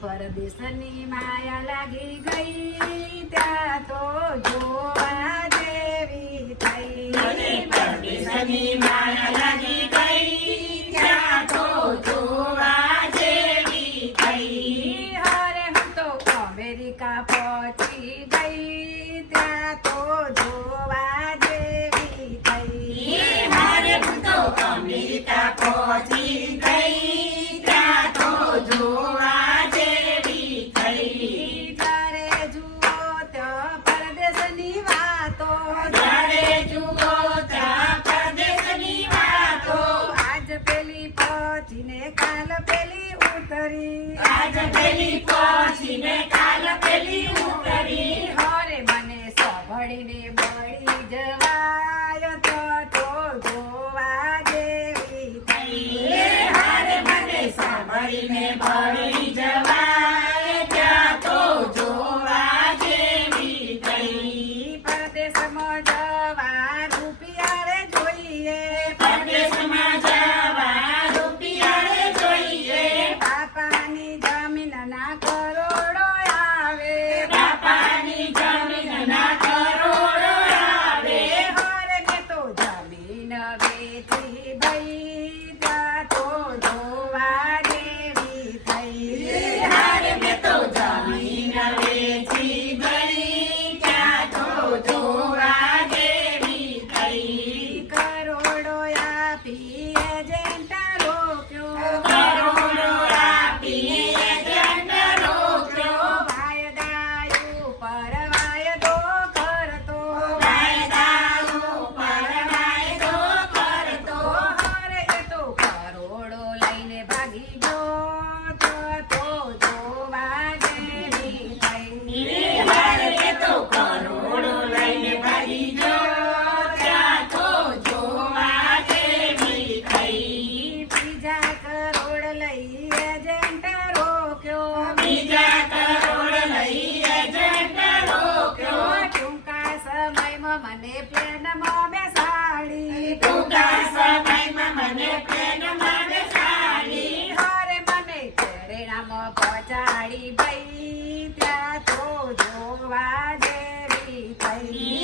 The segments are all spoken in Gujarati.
પરદેશની માયા લાગી ગઈ ત્યાં તો જોવા દેવી થઈ. મને પરદેશની માયા લાગી ગઈ ત્યાં તો જોવા દેવી થઈ. અરે હું તો અમેરિકા પહોંચી ગઈ ત્યાં તો જોવા દેવી થઈ. અરે હું તો અમેરિકા પહોંચી ગઈ. મને પ્લેનમાં મેં સાડી ટૂંકા સમયમાં મને પ્લેનમાં મેં સાડી હરે મને પ્રેરણામાં પહોંચાડી. ભાઈ ત્યાં તો જોવા દેવી થઈ.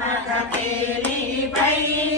i've got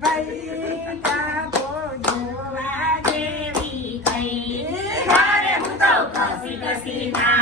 ભાઈ તાબો જોવા દેવી કઈ કસી કસી ના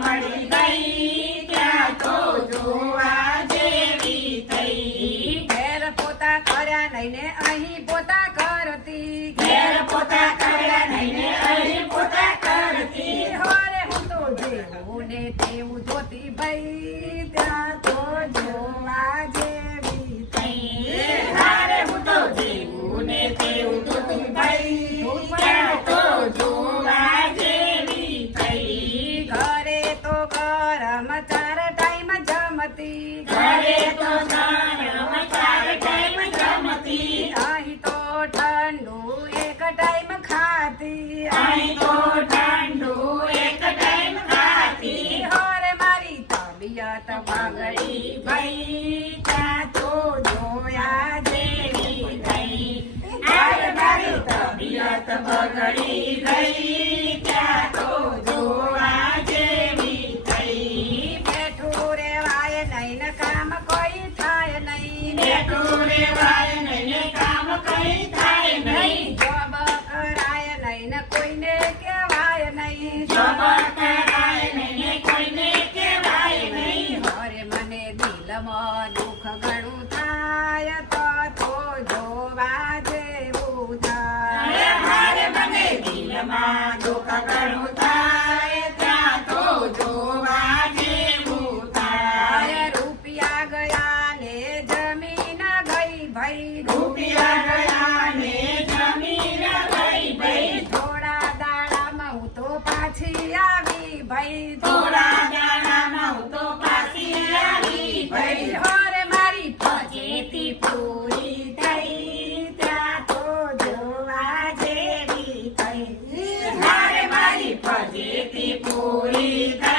મળી ગઈ ત્યાં તો જોવા જેવી થઈ. ઘેર પોતા કર્યા નહીં ને અહીં પોતા કરતી. ઘેર પોતા કર્યા નહીં ને અહીં પોતા કરતી. હોરે હું તો જેવું ને તેવું જોતી ભાઈ. ત્યાં તો જોવા જેવી થઈ. હારે હું તો જેવું ને તેવું જોતી ભાઈ. ત્યાં તો જેવી ચાર ટાઈમ જમતી. ઘરે તો ગરમ ટાઈમ જમતી. અહીં તો ઠંડુ એક ટાઈમ ખાતી અહીં તો ઠંડુ એક ટાઈમ ખાતી હોરે મારી તબિયત બગડી ભાઈ ત્યાં તો જોયા જેવી થઈ મારી તબિયત બગડી ગઈ કહેવાય નહીં ભાઈ થોડા દાડામાં હું તો પાછી આવી ભાઈ હોરે મારી પૂરી થઈ ત્યાં તો જોવા જેવી થઈ. મારે મારી ફજેતી પૂરી થઈ